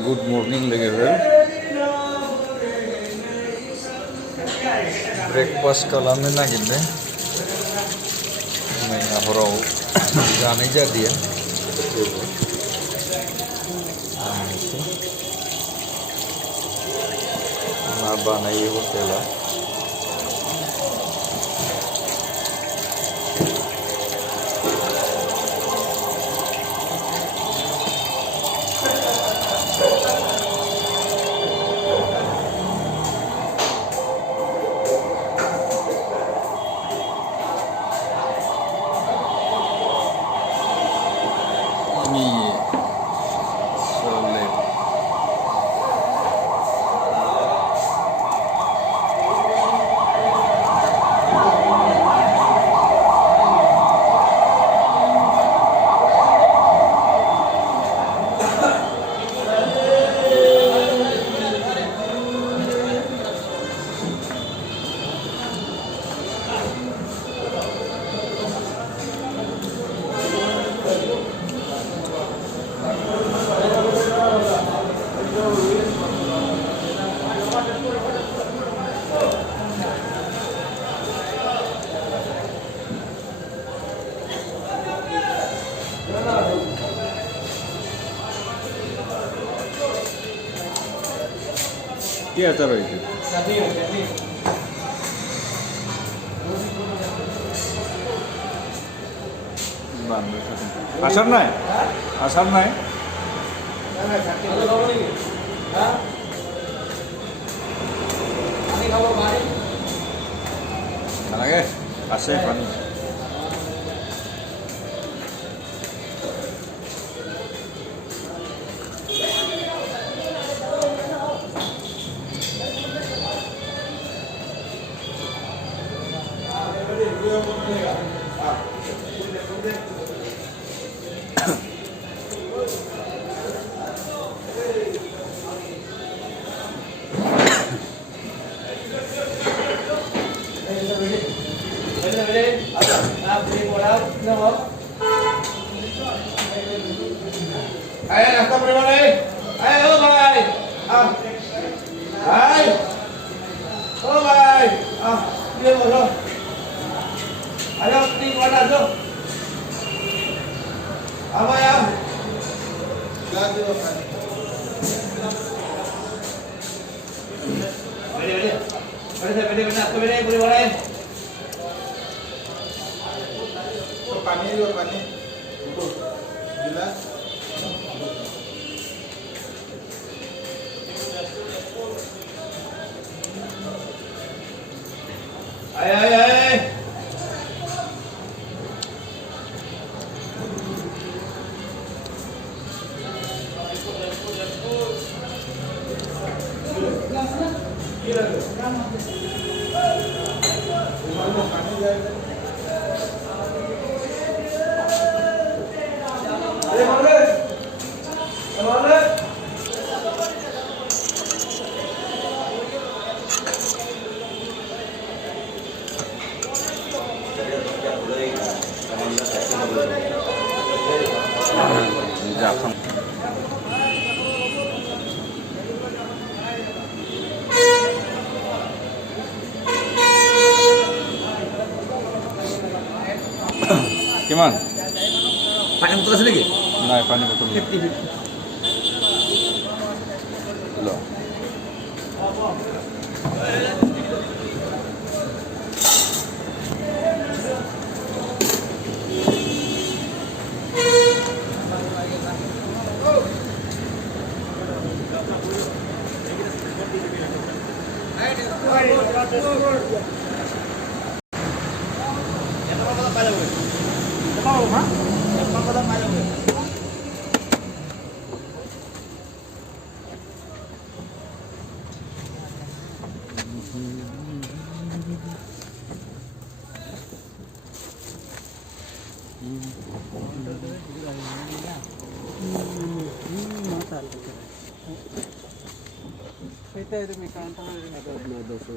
Good morning logireal. Breakfast खालामनो नागिरदों. हराव जानाय जादिया. मा बानायो हटेला. Ini salad. কি আচার হয়েছে? আচার নাই? আচার নাই? নালাগে? আছে পানি. Ayo nasta pribadi. Ayo bhai. Bhai. Oh bhai. Ye bolo. Ayo tik wala jo. Aba ya. Gas do pani. Bede nasta bede puri wala. पानी लो पानी गिलास आय आय आय Jakan. Gimana? Pakai botol lagi? Nah, pakai botol. 50-50. Loh. Kita itu mikan tangan ini ada dosa.